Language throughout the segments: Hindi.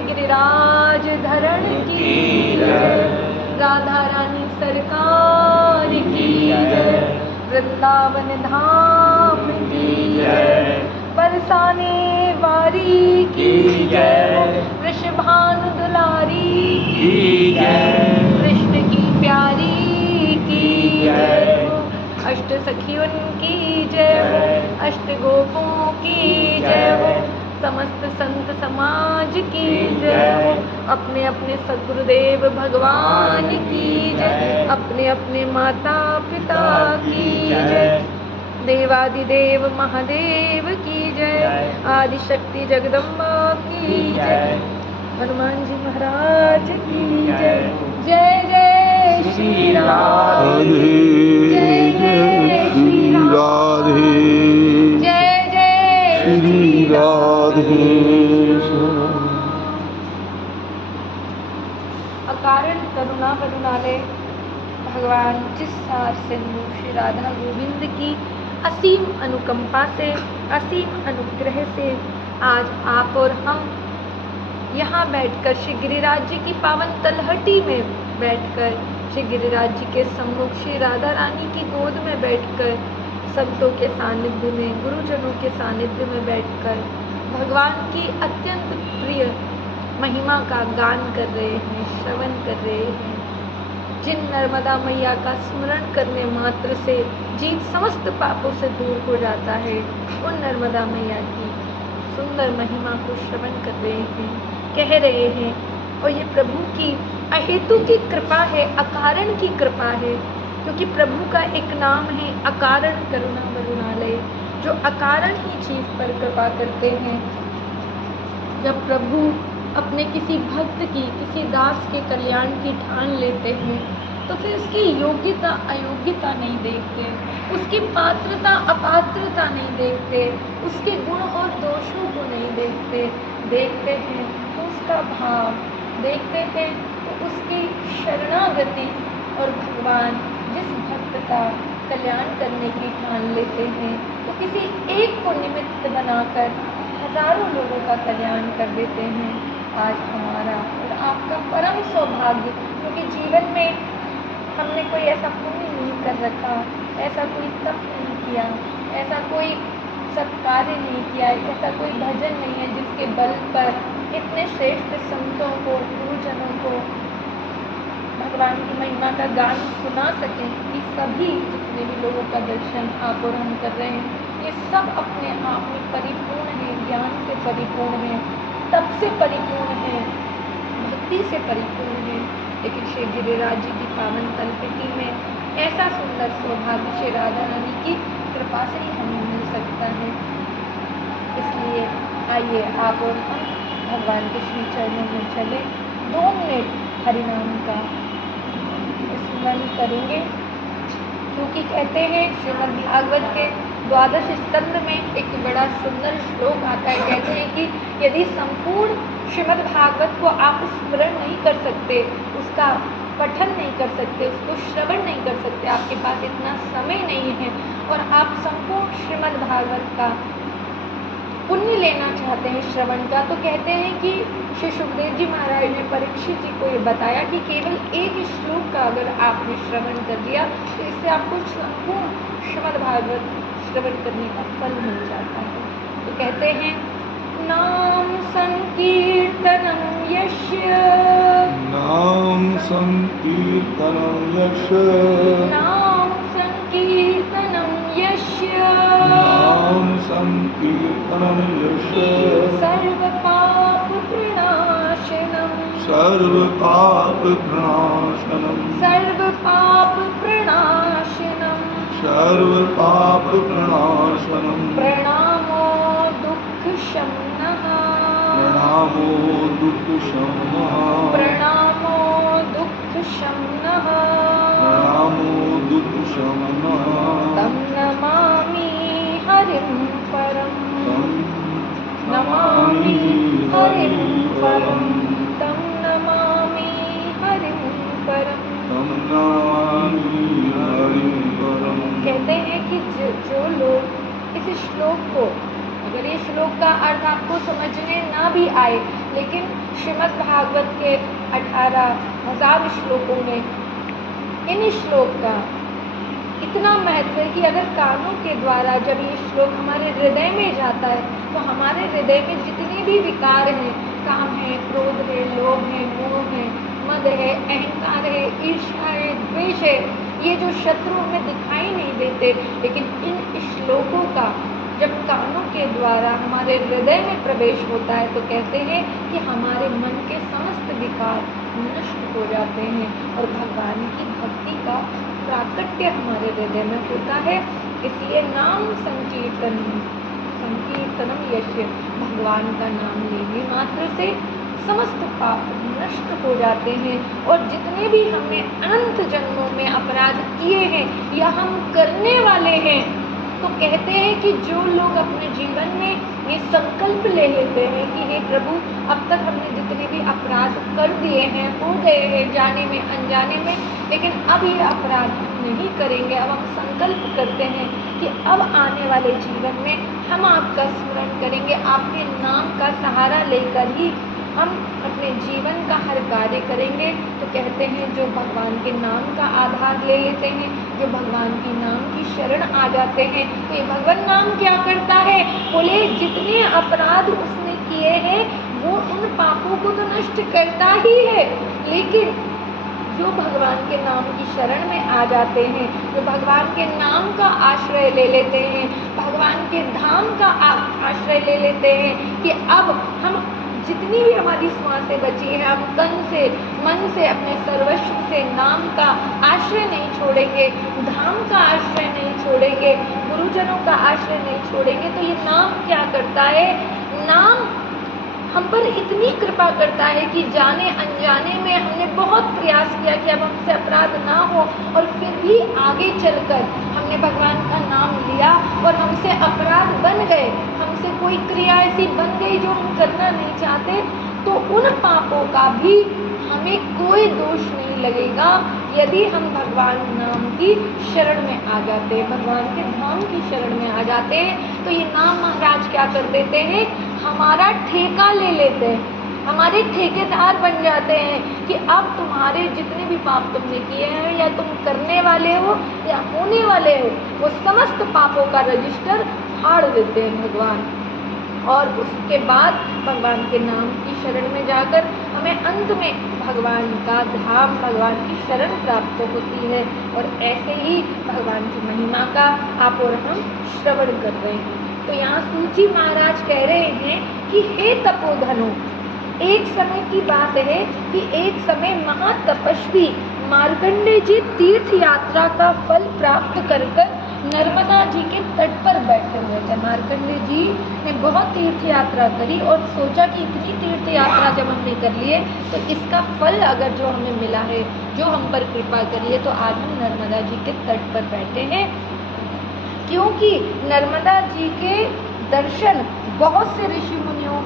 गिरिराज धरण की जय, राधा रानी सरकार की जय, वृंदावन धाम की जय, बरसाने वारी की जय, वृषभानु दुलारी की जय, कृष्ण की प्यारी की जय, अष्ट सखियों की जय हो, अष्ट गोपों की जय हो, समस्त संत समाज की जय हो, अपने अपने सद्गुरुदेव भगवान की जय, अपने अपने माता पिता की जय, देवादिदेव महादेव की जय, आदिशक्ति जगदम्बा की जय, हनुमान जी महाराज की जय। जय जय श्री राधे, जय जय श्री राधे, जय जय श्री राधे। अकारण करुणा करुणालय भगवान जिस सार सिंधु श्री राधा गोविंद की असीम अनुकंपा से, असीम अनुग्रह से आज आप और हम यहाँ बैठकर श्री गिरिराज जी की पावन तलहटी में बैठकर, श्री गिरिराज जी के सम्मुख श्री राधा रानी की गोद में बैठकर, संतों के सानिध्य में, गुरुजनों के सानिध्य में बैठकर भगवान की अत्यंत प्रिय महिमा का गान कर रहे हैं, श्रवण कर रहे हैं। जिन नर्मदा मैया का स्मरण करने मात्र से जीव समस्त पापों से दूर हो जाता है, उन नर्मदा मैया की सुंदर महिमा को श्रवण कर रहे हैं, कह रहे हैं। और ये प्रभु की अहेतु की कृपा है, अकारण की कृपा है, क्योंकि प्रभु का एक नाम है अकारण करुणा करुणालय, जो अकारण ही चीज पर कृपा करते हैं। जब प्रभु अपने किसी भक्त की, किसी दास के कल्याण की ठान लेते हैं, तो फिर उसकी योग्यता अयोग्यता नहीं देखते, उसकी पात्रता अपात्रता नहीं देखते, उसके गुण और दोषों को नहीं देखते, देखते हैं तो उसका भाव, देखते हैं तो उसकी शरणागति। और भगवान जिस भक्त का कल्याण करने की ठान लेते हैं, तो किसी एक को निमित्त बनाकर हजारों लोगों का कल्याण कर देते हैं। आज हमारा और आपका परम सौभाग्य, क्योंकि जीवन में हमने कोई ऐसा पुण्य नहीं कर रखा, ऐसा कोई तप नहीं किया, ऐसा कोई सत्कार्य नहीं किया, ऐसा कोई भजन नहीं है जिसके बल पर इतने श्रेष्ठ संतों को, गुरुजनों को भगवान की महिमा का गान सुना सकें। कि सभी जितने भी लोगों का दर्शन आप और हम कर रहे हैं, ये सब अपने आप में परिपूर्ण है, ज्ञान से परिपूर्ण है, तप से परिपूर्ण है, भक्ति से परिपूर्ण है। लेकिन श्री गिरिराज जी की पावन तलहटी में ऐसा सुंदर सौभाग्य श्री राधा रानी की कृपा से ही हमें मिल सकता है। इसलिए आइए आप और हम भगवान के श्री चरणों में चले, 2 मिनट हरिनाम का स्मरण करेंगे, क्योंकि कहते हैं श्रीमद् भागवत के 12 स्कंद में एक बड़ा सुंदर श्लोक आता है। कहते हैं कि यदि संपूर्ण श्रीमद् भागवत को आप स्मरण नहीं कर सकते, उसका पठन नहीं कर सकते, उसको श्रवण नहीं कर सकते, आपके पास इतना समय नहीं है और आप संपूर्ण श्रीमद् भागवत का पुण्य लेना चाहते हैं श्रवण का, तो कहते हैं कि श्री सुखदेव जी महाराज ने परीक्षित जी को ये बताया कि केवल एक श्लोक का अगर आपने श्रवण कर दिया तो इससे आपको संपूर्ण श्रीमद् भागवत श्रवण करने का फल मिल जाता है। तो कहते हैं नाम संकीर्तनम यस्य, नाम संकीर्तनम यस्य, नाम संकीर्तनम यस्य, नाम संकीर्तनम यस्य, सर्व पाप प्रणाशनम, सर्व पाप प्रणाशनम, सर्व पाप प्रणाशनम, सर्व पाप प्रणाशनम, प्रणामो दुःख शमनः, प्रणामो दुःख शमनः, प्रणामो दुःख शमनः, प्रणामो दुःख शमनः, तं नमामि हरिं परं, नमामि हरिं परं, परम, तं नमामि हरिं परं। तं नमामि हरिं परम। कहते हैं कि जो लोग इस श्लोक को, अगर ये श्लोक का अर्थ आपको समझने ना भी आए, लेकिन श्रीमद् भागवत के 18,000 श्लोकों में इन श्लोक का इतना महत्व है कि अगर कानों के द्वारा जब ये श्लोक हमारे हृदय में जाता है तो हमारे हृदय में जितने भी विकार हैं, काम है, क्रोध है, लोभ है, मोह है, मद है, अहंकार है, ईर्ष्या है, द्वेष है, ये जो शत्रु हमें दिखाई नहीं देते, लेकिन इन श्लोकों का जब कानों के द्वारा हमारे हृदय में प्रवेश होता है तो कहते हैं कि हमारे मन के समस्त विकार नष्ट हो जाते हैं और भगवान की भक्ति का प्राकट्य हमारे हृदय में होता है। इसलिए नाम संकीर्तनम यस्य, भगवान का नाम लेने मात्र से समस्त पाप नष्ट हो जाते हैं। और जितने भी हमने अनंत जन्मों में अपराध किए हैं या हम करने वाले हैं, तो कहते हैं कि जो लोग अपने जीवन में ये संकल्प ले लेते हैं कि हे प्रभु, अब तक हमने जितने भी अपराध कर दिए हैं, हो गए हैं जाने में अनजाने में, लेकिन अब ये अपराध नहीं करेंगे। अब हम संकल्प करते हैं कि अब आने वाले जीवन में हम आपका स्मरण करेंगे, आपके नाम का सहारा लेकर ही हम अपने जीवन का हर कार्य करेंगे। तो कहते हैं जो भगवान के नाम का आधार ले लेते हैं, जो भगवान की नाम की शरण आ जाते हैं, तो ये भगवान नाम क्या करता है? बोले जितने अपराध उसने किए हैं वो उन पापों को तो नष्ट करता ही है, लेकिन जो भगवान के नाम की शरण में आ जाते हैं, जो भगवान के नाम का आश्रय ले लेते हैं, भगवान के धाम का आश्रय ले लेते हैं कि अब हम जितनी भी हमारी श्वासें बची हैं, हम तन से मन से अपने सर्वस्व से नाम का आश्रय नहीं छोड़ेंगे, धाम का आश्रय नहीं छोड़ेंगे, गुरुजनों का आश्रय नहीं छोड़ेंगे, तो ये नाम क्या करता है? नाम हम पर इतनी कृपा करता है कि जाने अनजाने में हमने बहुत प्रयास किया कि अब हमसे अपराध ना हो, और फिर भी आगे चलकर हमने भगवान का नाम लिया और हमसे अपराध बन गए, हमसे कोई क्रिया ऐसी बन गई जो हम करना नहीं चाहते, तो उन पापों का भी हमें कोई दोष नहीं लगेगा यदि हम भगवान नाम की शरण में आ जाते हैं, भगवान के धाम की शरण में आ जाते हैं। तो ये नाम महाराज क्या कर देते हैं? हमारा ठेका ले लेते हैं, हमारे ठेकेदार बन जाते हैं कि अब तुम्हारे जितने भी पाप तुमने किए हैं या तुम करने वाले हो या होने वाले हो, वो समस्त पापों का रजिस्टर फाड़ देते हैं भगवान। और उसके बाद भगवान के नाम की शरण में जाकर हमें अंत में भगवान का धाम, भगवान की शरण प्राप्त होती है। और ऐसे ही भगवान की महिमा का आप और हम श्रवण कर रहे हैं। तो यहाँ सूची महाराज कह रहे हैं कि हे तपोधनो, एक समय की बात है कि एक समय महातपस्वी मार्कंडेय जी तीर्थ यात्रा का फल प्राप्त कर नर्मदा जी के तट पर बैठे हुए थे। मार्कंडेय जी ने बहुत तीर्थ यात्रा करी और सोचा कि इतनी तीर्थ यात्रा जब हमने कर ली है तो इसका फल अगर जो हमें मिला है, जो हम पर कृपा करी है, तो आज हम नर्मदा जी के तट पर बैठे हैं। क्योंकि नर्मदा जी के दर्शन बहुत से ऋषि मुनियों,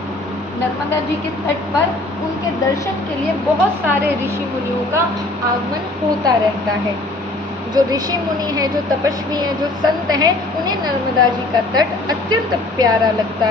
नर्मदा जी के तट पर उनके दर्शन के लिए बहुत सारे ऋषि मुनियों का आगमन होता रहता है। जो ऋषि मुनि हैं, जो तपस्वी हैं, जो संत हैं, उन्हें नर्मदा जी का तट अत्यंत प्यारा लगता है।